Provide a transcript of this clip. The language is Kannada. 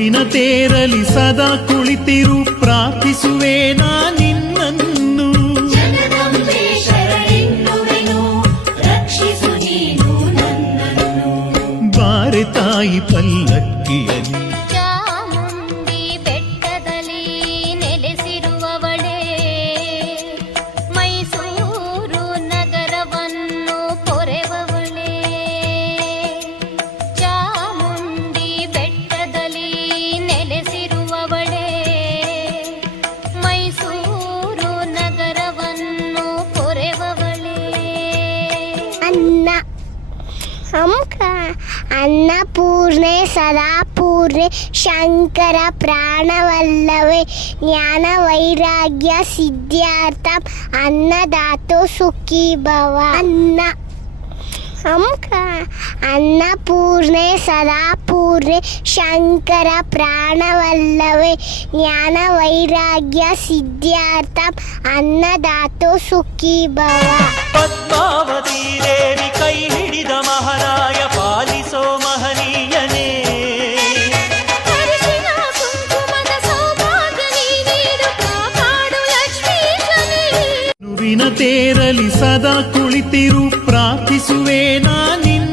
ನುರಿನ ತೇರಲಿ ಸದಾ ಕುಳಿತಿರು ಪ್ರಾರ್ಥಿಸುವೆ ನಾ ನಿನ್ನನ್ನು. ಜಗದಂಬೆ ಶರಣೆನ್ನುವೆನು, ರಕ್ಷಿಸು ನೀನು ನನ್ನನ್ನು. ಬಾರೆ ತಾಯಿ ಪಲ್ಲಕ್ಕಿಯಲಿ ಚಾಮುಂಡಿ ಬೆಟ್ಟದಲ್ಲಿ ನೆಲೆಸಿರುವವಳೇ, ಮೈಸೂರು ನಗರವನ್ನು ಪೊರೆವವಳೇ. ಚಾಮುಂಡಿ ಬೆಟ್ಟದಲ್ಲಿ ನೆಲೆಸಿರುವವಳೇ, ಮೈಸೂರು ನಗರವನ್ನು ಪೊರೆವವಳೇ. ಅನ್ನಪೂರ್ಣೆ ಸದಾಪೂರ್ಣೆ ಶಂಕರ ಪ್ರಾಣವಲ್ಲವೇ ಜ್ಞಾನ ವೈರಾಗ್ಯ ಸಿದ್ಧಾರ್ಥಂ ಅನ್ನದಾತೋ ಸುಖೀ ಭವ. ಅನ್ನಪೂರ್ಣೆ ಸದಾಪೂರ್ಣೆ ಶಂಕರ ಪ್ರಾಣವಲ್ಲವೇ ಜ್ಞಾನ ವೈರಾಗ್ಯ ಸಿದ್ಧಾರ್ಥಂ ಅನ್ನದಾತೋ ಸುಖೀ ಭವ. ಪದ್ಮಾವತಿ ದೇವಿ ಕೈ ಹಿಡಿದ ಮಹಾರಾಯ ಪಾಲಿಸೋ ಮಹನೀಯನೇ. ಅರಿಶಿನ ಕುಂಕುಮದ ಸೌಭಾಗ್ಯ ನೀಡು ಕಾಪಾಡು ಲಕ್ಷ್ಮೀಶನೇ. ನುರಿನ ತೇರಲಿ ಸದಾ ಕುಳಿತಿರು ಪ್ರಾರ್ಥಿಸುವೆ ನಾ ನಿನ್ನ